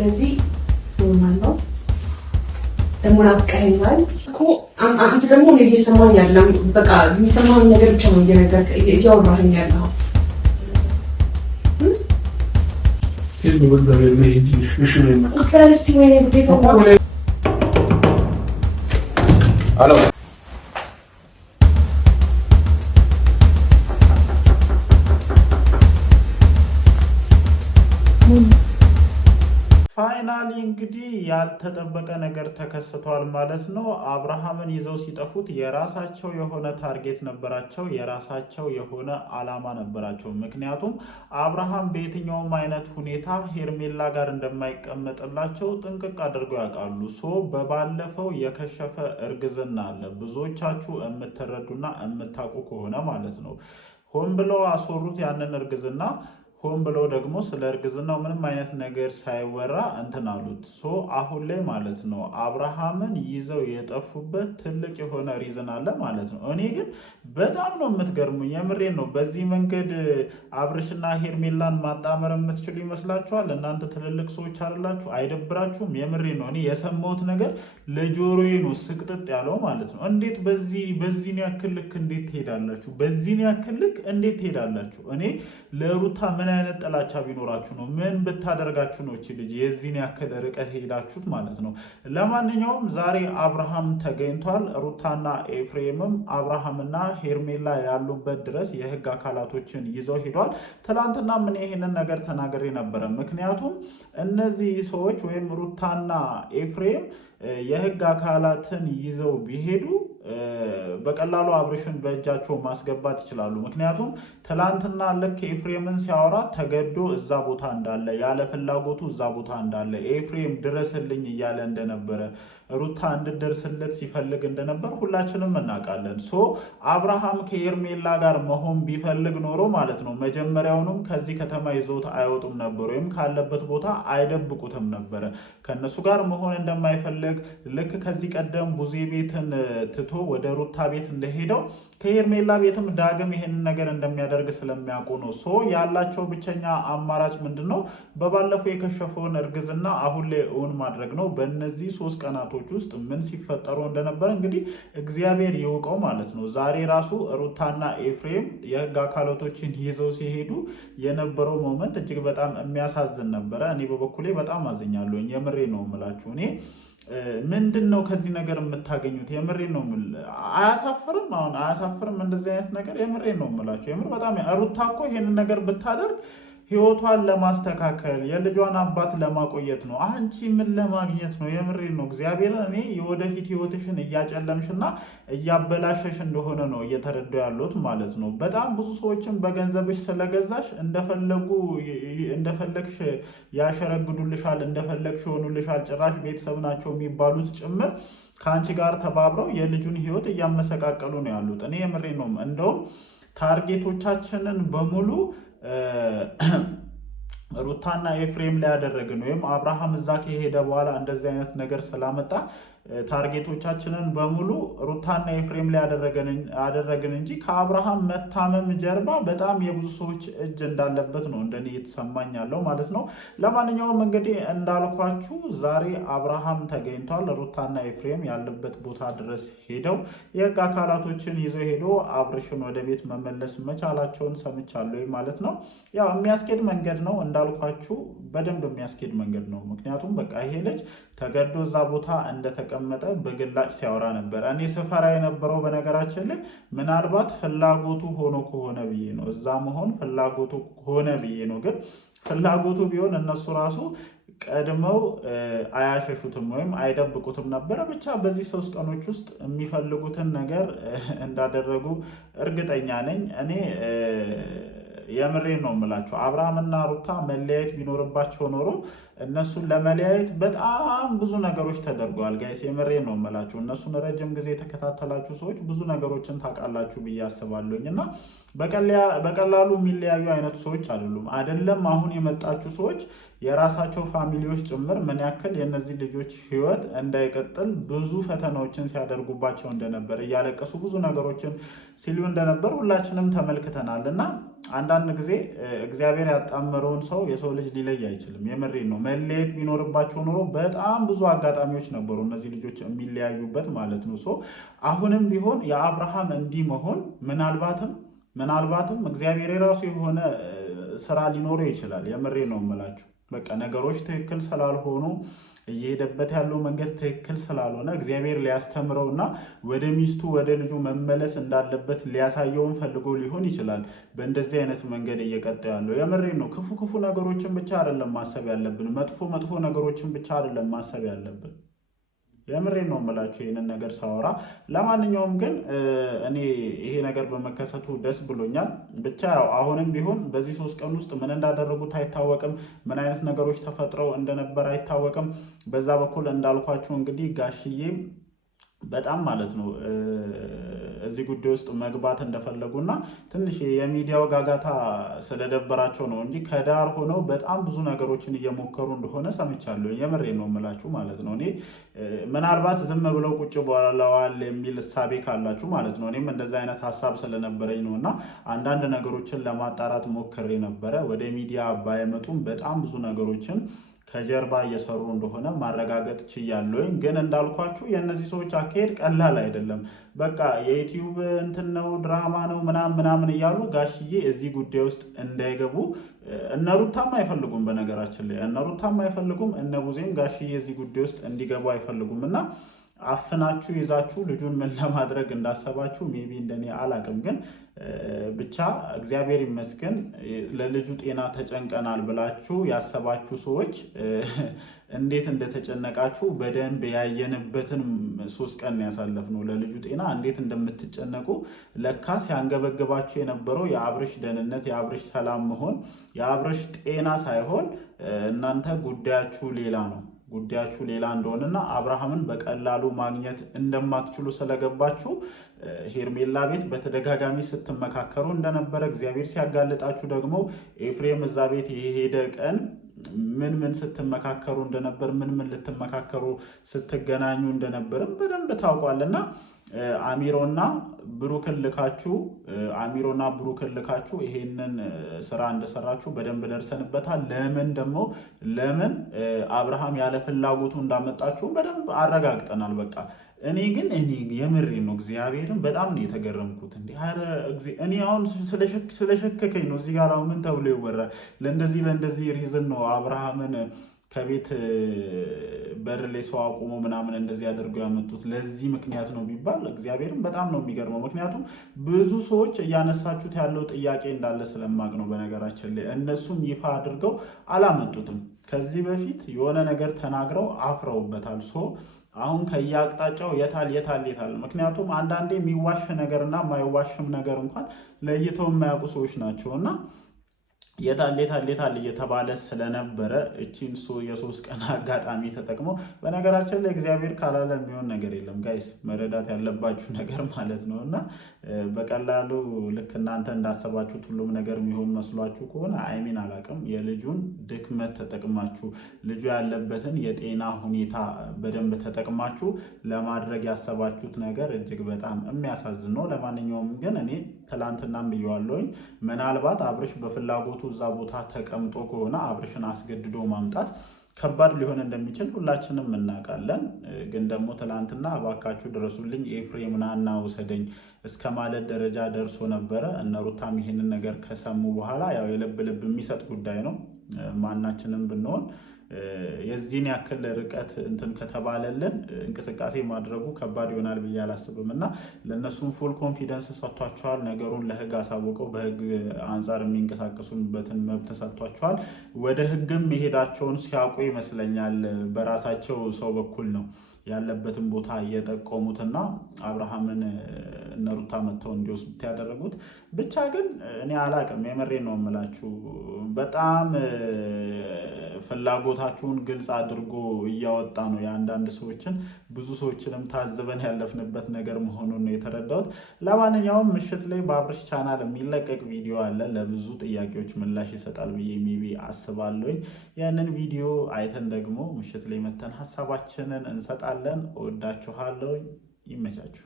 ስለዚህ ኖርማል ነው። ደግሞ ናፍቀኸኛል እኮ አንተ ደግሞ እኔ እየሰማኝ አይደለም። በቃ የሚሰማኝ ነገር ብቻ ነው እያወራኸኝ ያለው። ፋይናሊ እንግዲህ ያልተጠበቀ ነገር ተከስቷል ማለት ነው። አብርሃምን ይዘው ሲጠፉት የራሳቸው የሆነ ታርጌት ነበራቸው፣ የራሳቸው የሆነ አላማ ነበራቸው። ምክንያቱም አብርሃም በየትኛውም አይነት ሁኔታ ሄርሜላ ጋር እንደማይቀመጥላቸው ጥንቅቅ አድርገው ያውቃሉ። በባለፈው የከሸፈ እርግዝና አለ፣ ብዙዎቻችሁ የምትረዱና የምታውቁ ከሆነ ማለት ነው። ሆን ብለው አስወሩት ያንን እርግዝና። ሆን ብለው ደግሞ ስለ እርግዝናው ምንም አይነት ነገር ሳይወራ እንትን አሉት። አሁን ላይ ማለት ነው አብርሃምን ይዘው የጠፉበት ትልቅ የሆነ ሪዝን አለ ማለት ነው። እኔ ግን በጣም ነው የምትገርሙኝ፣ የምሬን ነው። በዚህ መንገድ አብርሽና ሄርሜላን ማጣመር የምትችሉ ይመስላችኋል? እናንተ ትልልቅ ሰዎች አይደላችሁ? አይደብራችሁም? የምሬን ነው። እኔ የሰማሁት ነገር ለጆሮዬ ነው ስቅጥጥ ያለው ማለት ነው። እንዴት በዚህን ያክል ልክ እንዴት ትሄዳላችሁ? በዚህን ያክል ልክ እንዴት ትሄዳላችሁ? እኔ ለሩታ ምን አይነት ጥላቻ ቢኖራችሁ ነው? ምን ብታደርጋችሁ ነው እቺ ልጅ የዚህን ያክል ርቀት ሄዳችሁት ማለት ነው? ለማንኛውም ዛሬ አብርሃም ተገኝቷል። ሩታና ኤፍሬምም አብርሃምና ሄርሜላ ያሉበት ድረስ የህግ አካላቶችን ይዘው ሄዷል። ትናንትና ምን ይሄንን ነገር ተናግሬ ነበረ። ምክንያቱም እነዚህ ሰዎች ወይም ሩታና ኤፍሬም የህግ አካላትን ይዘው ቢሄዱ በቀላሉ አብርሽን በእጃቸው ማስገባት ይችላሉ። ምክንያቱም ትላንትና ልክ ኤፍሬምን ሲያወራ ተገዶ እዛ ቦታ እንዳለ፣ ያለ ፍላጎቱ እዛ ቦታ እንዳለ፣ ኤፍሬም ድረስልኝ እያለ እንደነበረ፣ ሩታ እንድደርስለት ሲፈልግ እንደነበር ሁላችንም እናውቃለን። አብርሃም ከሄርሜላ ጋር መሆን ቢፈልግ ኖሮ ማለት ነው መጀመሪያውንም ከዚህ ከተማ ይዘውት አይወጡም ነበር፣ ወይም ካለበት ቦታ አይደብቁትም ነበረ። ከነሱ ጋር መሆን እንደማይፈልግ ልክ ከዚህ ቀደም ቡዜ ቤትን ትቶ ወደ ሩታ ቤት እንደሄደው ከሄርሜላ ቤትም ዳግም ይሄንን ነገር እንደሚያደርግ ስለሚያውቁ ነው። ያላቸው ብቸኛ አማራጭ ምንድነው? በባለፈው የከሸፈውን እርግዝና አሁን ላይ እውን ማድረግ ነው። በእነዚህ 3 ቀናቶች ውስጥ ምን ሲፈጠሩ እንደነበር እንግዲህ እግዚአብሔር ይወቀው ማለት ነው። ዛሬ ራሱ ሩታና ኤፍሬም የህግ አካላቶችን ይዘው ሲሄዱ የነበረው ሞመንት እጅግ በጣም የሚያሳዝን ነበረ። እኔ በበኩሌ በጣም አዝኛለሁ። የምሬ ነው የምላችሁ። እኔ ምንድን ነው ከዚህ ነገር የምታገኙት? የምሬ ነው አያሳፍርም? አሁን አያሳፍርም እንደዚህ አይነት ነገር? የምሬ ነው የምላችሁ። የምር በጣም ሩታ እኮ ይሄንን ነገር ብታደርግ ህይወቷን ለማስተካከል የልጇን አባት ለማቆየት ነው። አንቺ ምን ለማግኘት ነው? የምሬ ነው እግዚአብሔርን። እኔ የወደፊት ህይወትሽን እያጨለምሽና እያበላሸሽ እንደሆነ ነው እየተረዳሁ ያለሁት ማለት ነው። በጣም ብዙ ሰዎችን በገንዘብሽ ስለገዛሽ እንደፈለግሽ ያሸረግዱልሻል፣ እንደፈለግሽ ይሆኑልሻል። ጭራሽ ቤተሰብ ናቸው የሚባሉት ጭምር ከአንቺ ጋር ተባብረው የልጁን ህይወት እያመሰቃቀሉ ነው ያሉት። እኔ የምሬ ነው። እንደውም ታርጌቶቻችንን በሙሉ ሩታና ኤፍሬም ላይ ያደረግን ወይም አብርሃም እዛ ከሄደ በኋላ እንደዚህ አይነት ነገር ስላመጣ ታርጌቶቻችንን በሙሉ ሩታና ኤፍሬም ላይ ያደረግን እንጂ ከአብርሃም መታመም ጀርባ በጣም የብዙ ሰዎች እጅ እንዳለበት ነው እንደኔ እየተሰማኝ ያለው ማለት ነው። ለማንኛውም እንግዲህ እንዳልኳችሁ ዛሬ አብርሃም ተገኝቷል። ሩታና ኤፍሬም ያለበት ቦታ ድረስ ሄደው የህግ አካላቶችን ይዘው ሄዶ አብርሽን ወደ ቤት መመለስ መቻላቸውን ሰምቻለሁ ማለት ነው። ያው የሚያስኬድ መንገድ ነው እንዳልኳችሁ፣ በደንብ የሚያስኬድ መንገድ ነው። ምክንያቱም በቃ ይሄ ልጅ ተገዶ እዛ ቦታ እንደተቀመጠ በግላጭ ሲያወራ ነበር። እኔ ስፈራ የነበረው በነገራችን ላይ ምናልባት ፍላጎቱ ሆኖ ከሆነ ብዬ ነው፣ እዛ መሆን ፍላጎቱ ሆነ ብዬ ነው። ግን ፍላጎቱ ቢሆን እነሱ ራሱ ቀድመው አያሸሹትም ወይም አይደብቁትም ነበረ። ብቻ በዚህ 3 ቀኖች ውስጥ የሚፈልጉትን ነገር እንዳደረጉ እርግጠኛ ነኝ። እኔ የምሬን ነው የምላቸው። አብርሃምና ሩታ መለያየት ቢኖርባቸው ኖሮ እነሱን ለመለያየት በጣም ብዙ ነገሮች ተደርገዋል ጋይስ። የምሬን ነው የምላቸው። እነሱን ረጅም ጊዜ የተከታተላችሁ ሰዎች ብዙ ነገሮችን ታውቃላችሁ ብዬ አስባለሁኝ እና በቀላሉ የሚለያዩ አይነት ሰዎች አይደለም። አሁን የመጣችሁ ሰዎች የራሳቸው ፋሚሊዎች ጭምር ምን ያክል የእነዚህ ልጆች ህይወት እንዳይቀጥል ብዙ ፈተናዎችን ሲያደርጉባቸው እንደነበር፣ እያለቀሱ ብዙ ነገሮችን ሲሉ እንደነበር ሁላችንም ተመልክተናል እና አንዳንድ ጊዜ እግዚአብሔር ያጣመረውን ሰው የሰው ልጅ ሊለይ አይችልም። የምሬን ነው። መለየት ቢኖርባቸው ኖሮ በጣም ብዙ አጋጣሚዎች ነበሩ እነዚህ ልጆች የሚለያዩበት ማለት ነው። አሁንም ቢሆን የአብርሃም እንዲህ መሆን ምናልባትም እግዚአብሔር የራሱ የሆነ ስራ ሊኖረው ይችላል። የምሬን ነው የምላችሁ። በቃ ነገሮች ትክክል ስላልሆኑ እየሄደበት ያለው መንገድ ትክክል ስላልሆነ እግዚአብሔር ሊያስተምረውና ወደ ሚስቱ ወደ ልጁ መመለስ እንዳለበት ሊያሳየውን ፈልጎ ሊሆን ይችላል በእንደዚህ አይነት መንገድ እየቀጠ ያለው። የምሬን ነው። ክፉ ነገሮችን ብቻ አይደለም ማሰብ ያለብን፣ መጥፎ ነገሮችን ብቻ አይደለም ማሰብ ያለብን። የምሬን ነው የምላችሁ ይህንን ነገር ሳወራ። ለማንኛውም ግን እኔ ይሄ ነገር በመከሰቱ ደስ ብሎኛል። ብቻ ያው አሁንም ቢሆን በዚህ 3 ቀን ውስጥ ምን እንዳደረጉት አይታወቅም። ምን አይነት ነገሮች ተፈጥረው እንደነበር አይታወቅም። በዛ በኩል እንዳልኳችሁ እንግዲህ ጋሽዬ በጣም ማለት ነው እዚህ ጉዳይ ውስጥ መግባት እንደፈለጉና ትንሽ የሚዲያው ጋጋታ ስለደበራቸው ነው እንጂ ከዳር ሆነው በጣም ብዙ ነገሮችን እየሞከሩ እንደሆነ ሰምቻለሁ። የምሬን ነው የምላችሁ ማለት ነው። እኔ ምናልባት ዝም ብለው ቁጭ ብለዋል የሚል እሳቤ ካላችሁ ማለት ነው። እኔም እንደዛ አይነት ሀሳብ ስለነበረኝ ነው እና አንዳንድ ነገሮችን ለማጣራት ሞክሬ ነበረ። ወደ ሚዲያ ባይመጡም በጣም ብዙ ነገሮችን ከጀርባ እየሰሩ እንደሆነ ማረጋገጥ ችያለሁኝ። ግን እንዳልኳችሁ የእነዚህ ሰዎች አካሄድ ቀላል አይደለም። በቃ የዩቲዩብ እንትን ነው ድራማ ነው ምናምን እያሉ ጋሽዬ እዚህ ጉዳይ ውስጥ እንዳይገቡ እነ ሩታም አይፈልጉም። በነገራችን ላይ እነ ሩታም አይፈልጉም፣ እነ ቡዜም ጋሽዬ እዚህ ጉዳይ ውስጥ እንዲገቡ አይፈልጉም እና አፍናችሁ ይዛችሁ ልጁን ምን ለማድረግ እንዳሰባችሁ ሜቢ እንደኔ አላቅም። ግን ብቻ እግዚአብሔር ይመስገን ለልጁ ጤና ተጨንቀናል ብላችሁ ያሰባችሁ ሰዎች እንዴት እንደተጨነቃችሁ በደንብ ያየንበትን 3 ቀን ያሳለፍነው። ለልጁ ጤና እንዴት እንደምትጨነቁ ለካ ሲያንገበግባችሁ የነበረው የአብርሽ ደህንነት፣ የአብርሽ ሰላም መሆን፣ የአብርሽ ጤና ሳይሆን እናንተ ጉዳያችሁ ሌላ ነው። ጉዳያችሁ ሌላ እንደሆነና አብርሃምን በቀላሉ ማግኘት እንደማትችሉ ስለገባችሁ ሄርሜላ ቤት በተደጋጋሚ ስትመካከሩ እንደነበረ እግዚአብሔር ሲያጋልጣችሁ ደግሞ ኤፍሬም እዛ ቤት የሄደ ቀን ምን ስትመካከሩ እንደነበር ምን ልትመካከሩ ስትገናኙ እንደነበርም በደንብ ታውቋልና አሚሮና ብሩክን ልካችሁ ይሄንን ስራ እንደሰራችሁ በደንብ ደርሰንበታል። ለምን አብርሃም ያለ ፍላጎቱ እንዳመጣችሁ በደንብ አረጋግጠናል። በቃ እኔ የምሬን ነው እግዚአብሔርን በጣም ነው የተገረምኩት። እኔ አሁን ስለሸከከኝ ነው እዚህ ጋር ምን ተብሎ ይወራል? ለእንደዚህ ሪዝን ነው አብርሃምን ከቤት በር ላይ ሰው አቁሞ ምናምን እንደዚህ አድርገው ያመጡት ለዚህ ምክንያት ነው ቢባል እግዚአብሔርን በጣም ነው የሚገርመው። ምክንያቱም ብዙ ሰዎች እያነሳችሁት ያለው ጥያቄ እንዳለ ስለማቅ ነው። በነገራችን ላይ እነሱም ይፋ አድርገው አላመጡትም። ከዚህ በፊት የሆነ ነገር ተናግረው አፍረውበታል። አሁን ከየአቅጣጫው የታል። ምክንያቱም አንዳንዴ የሚዋሽ ነገርና የማይዋሽም ነገር እንኳን ለይተው የማያውቁ ሰዎች ናቸውና የታል እየተባለ ስለነበረ እቺን የ3 ቀን አጋጣሚ ተጠቅሞ በነገራችን ላይ እግዚአብሔር ካላለ የሚሆን ነገር የለም ጋይስ፣ መረዳት ያለባችሁ ነገር ማለት ነው። እና በቀላሉ ልክ እናንተ እንዳሰባችሁት ሁሉም ነገር የሚሆን መስሏችሁ ከሆነ አይሚን አላቅም፣ የልጁን ድክመት ተጠቅማችሁ ልጁ ያለበትን የጤና ሁኔታ በደንብ ተጠቅማችሁ ለማድረግ ያሰባችሁት ነገር እጅግ በጣም የሚያሳዝን ነው። ለማንኛውም ግን እኔ ትላንትናም ብየዋለሁኝ፣ ምናልባት አብርሽ በፍላጎቱ እዛ ቦታ ተቀምጦ ከሆነ አብርሽን አስገድዶ ማምጣት ከባድ ሊሆን እንደሚችል ሁላችንም እናውቃለን። ግን ደግሞ ትላንትና እባካችሁ ድረሱልኝ ኤፍሬም ና ውሰደኝ እስከ ማለት ደረጃ ደርሶ ነበረ። እነ ሩታም ይህንን ነገር ከሰሙ በኋላ ያው የልብ የሚሰጥ ጉዳይ ነው። ማናችንም ብንሆን የዚህን ያክል ርቀት እንትን ከተባለልን እንቅስቃሴ ማድረጉ ከባድ ይሆናል ብዬ አላስብም እና ለእነሱም ፉል ኮንፊደንስ ሰጥቷቸዋል። ነገሩን ለህግ አሳውቀው በህግ አንጻር የሚንቀሳቀሱበትን መብት ሰጥቷቸዋል። ወደ ህግም መሄዳቸውን ሲያውቁ ይመስለኛል በራሳቸው ሰው በኩል ነው ያለበትን ቦታ እየጠቆሙትና አብርሃምን እነ ሩታ መጥተው እንዲወስዱት ያደረጉት። ብቻ ግን እኔ አላቅም፣ የመሬን ነው የምላችሁ። በጣም ፍላጎታችሁን ግልጽ አድርጎ እያወጣ ነው የአንዳንድ ሰዎችን፣ ብዙ ሰዎችንም ታዝበን ያለፍንበት ነገር መሆኑን ነው የተረዳሁት። ለማንኛውም ምሽት ላይ በአብርሽ ቻናል የሚለቀቅ ቪዲዮ አለ፣ ለብዙ ጥያቄዎች ምላሽ ይሰጣል ብዬ ሜቢ አስባለሁኝ። ያንን ቪዲዮ አይተን ደግሞ ምሽት ላይ መተን ሀሳባችንን እንሰጣለን። እወዳችኋለሁ። ይመቻችሁ።